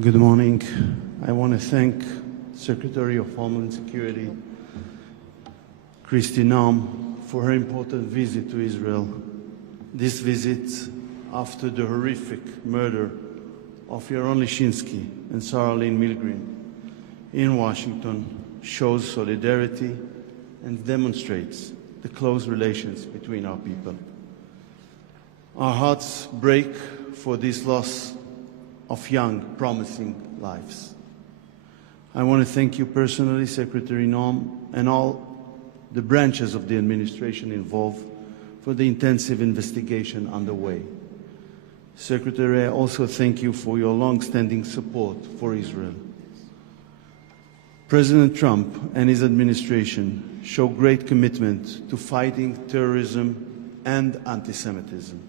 Good morning. I want to thank Secretary of Homeland Security, Kristi Noem, for her important visit to Israel. This visit, after the horrific murder of Yaron Lishinsky and Saar in Washington, shows solidarity and demonstrates the close relations between our people. Our hearts break for this loss of young, promising lives. I want to thank you personally, Secretary Noem, and all the branches of the administration involved for the intensive investigation underway. Secretary, I also thank you for your long-standing support for Israel. President Trump and his administration show great commitment to fighting terrorism and anti-Semitism.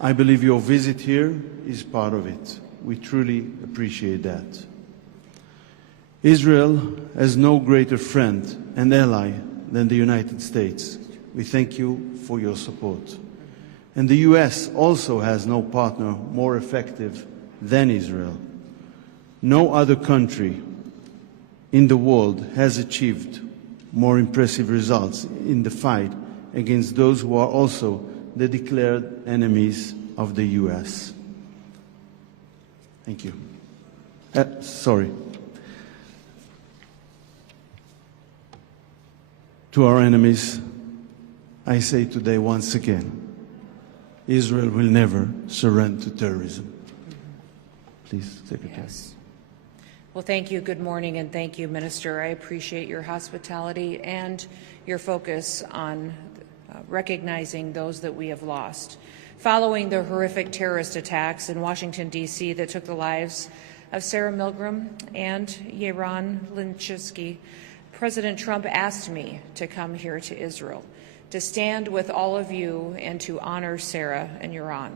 I believe your visit here is part of it. We truly appreciate that. Israel has no greater friend and ally than the United States. We thank you for your support. And the U.S. also has no partner more effective than Israel. No other country in the world has achieved more impressive results in the fight against those who are also the declared enemies of the U.S. Thank you. To our enemies, I say today once again, Israel will never surrender to terrorism. Please, Secretary. Yes. Well, thank you. Good morning, and thank you, Minister. I appreciate your hospitality and your focus on recognizing those that we have lost. Following the horrific terrorist attacks in Washington, D.C. that took the lives of Sarah Milgram and Yaron Lishinsky, President Trump asked me to come here to Israel, to stand with all of you and to honor Sarah and Yaron.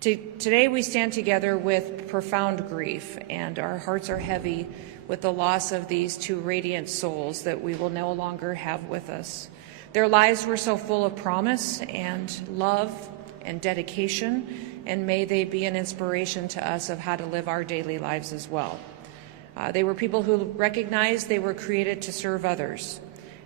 Today we stand together with profound grief, and our hearts are heavy with the loss of these two radiant souls that we will no longer have with us. Their lives were so full of promise and love and dedication, and may they be an inspiration to us of how to live our daily lives as well. They were people who recognized they were created to serve others,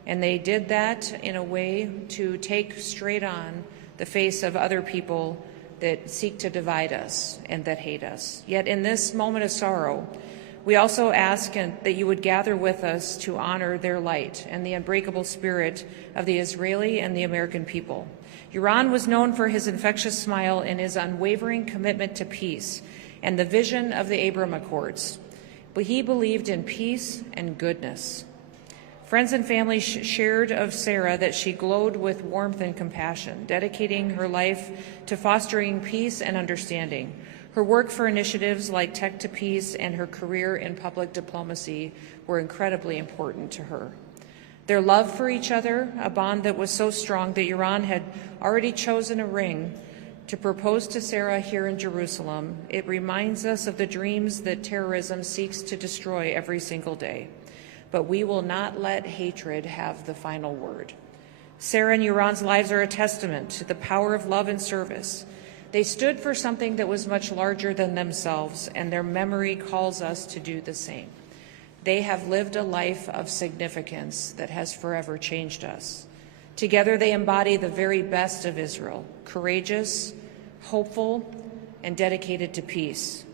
and they did that in a way to take straight on the face of other people that seek to divide us and that hate us. Yet in this moment of sorrow, we also ask that you would gather with us to honor their light and the unbreakable spirit of the Israeli and the American people. Yaron was known for his infectious smile and his unwavering commitment to peace and the vision of the Abraham Accords. But he believed in peace and goodness. Friends and family shared of Sarah that she glowed with warmth and compassion, dedicating her life to fostering peace and understanding. Her work for initiatives like Tech to Peace and her career in public diplomacy were incredibly important to her. Their love for each other, a bond that was so strong that Yaron had already chosen a ring to propose to Sarah here in Jerusalem, it reminds us of the dreams that terrorism seeks to destroy every single day. But we will not let hatred have the final word. Sarah and Yaron's lives are a testament to the power of love and service. They stood for something that was much larger than themselves, and their memory calls us to do the same. They have lived a life of significance that has forever changed us. Together they embody the very best of Israel, courageous, hopeful, and dedicated to peace.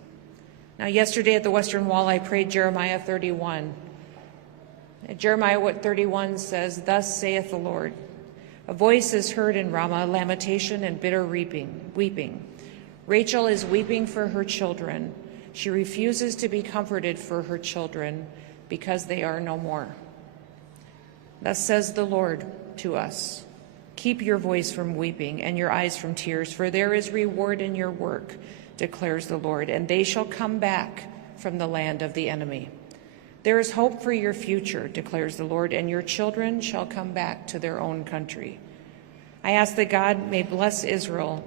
Now, yesterday at the Western Wall, I prayed Jeremiah 31. Jeremiah 31 says, "Thus saith the Lord, a voice is heard in Ramah, lamentation and bitter weeping. Rachel is weeping for her children. She refuses to be comforted for her children because they are no more. Thus says the Lord to us, keep your voice from weeping and your eyes from tears, for there is reward in your work, declares the Lord, and they shall come back from the land of the enemy. There is hope for your future, declares the Lord, and your children shall come back to their own country." I ask that God may bless Israel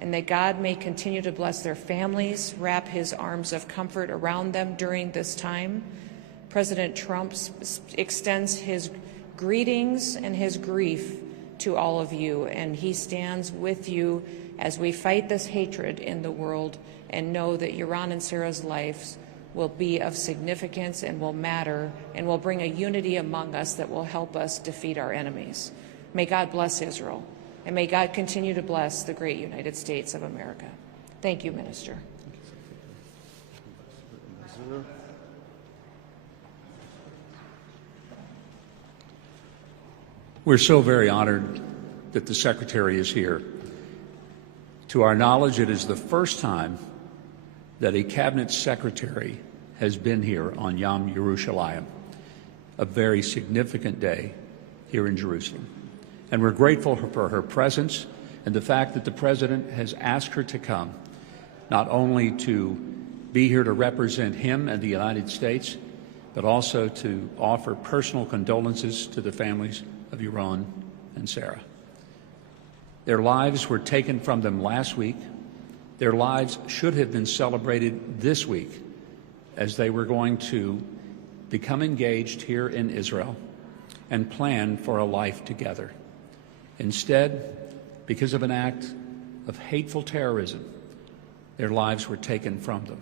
and that God may continue to bless their families, wrap his arms of comfort around them during this time. President Trump extends his greetings and his grief to all of you, and he stands with you as we fight this hatred in the world and know that Yaron and Sarah's lives will be of significance and will matter and will bring a unity among us that will help us defeat our enemies. May God bless Israel, and may God continue to bless the great United States of America. Thank you, Minister. We're so very honored that the Secretary is here. To our knowledge, it is the first time that a Cabinet Secretary has been here on Yom Yerushalayim, a very significant day here in Jerusalem. And we're grateful for her presence and the fact that the President has asked her to come, not only to be here to represent him and the United States, but also to offer personal condolences to the families of Yaron and Sarah. Their lives were taken from them last week. Their lives should have been celebrated this week as they were going to become engaged here in Israel and plan for a life together. Instead, because of an act of hateful terrorism, their lives were taken from them.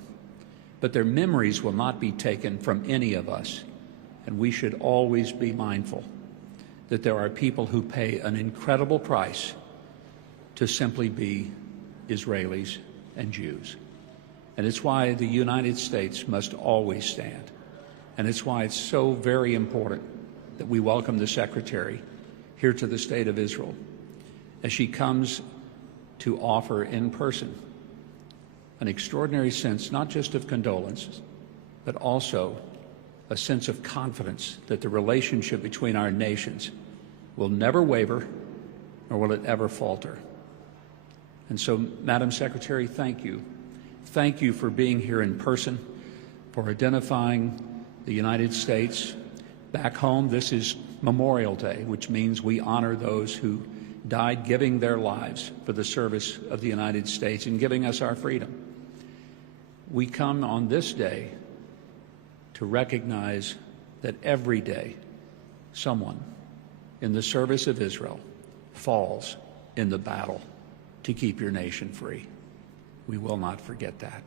But their memories will not be taken from any of us, and we should always be mindful that there are people who pay an incredible price to simply be Israelis and Jews. And it's why the United States must always stand. And it's why it's so very important that we welcome the Secretary here to the State of Israel as she comes to offer in person an extraordinary sense, not just of condolences, but also a sense of confidence that the relationship between our nations will never waver, nor will it ever falter. And so, Madam Secretary, thank you. Thank you for being here in person, for identifying the United States. Back home, this is Memorial Day, which means we honor those who died giving their lives for the service of the United States and giving us our freedom. We come on this day to recognize that every day someone in the service of Israel falls in the battle to keep your nation free. We will not forget that.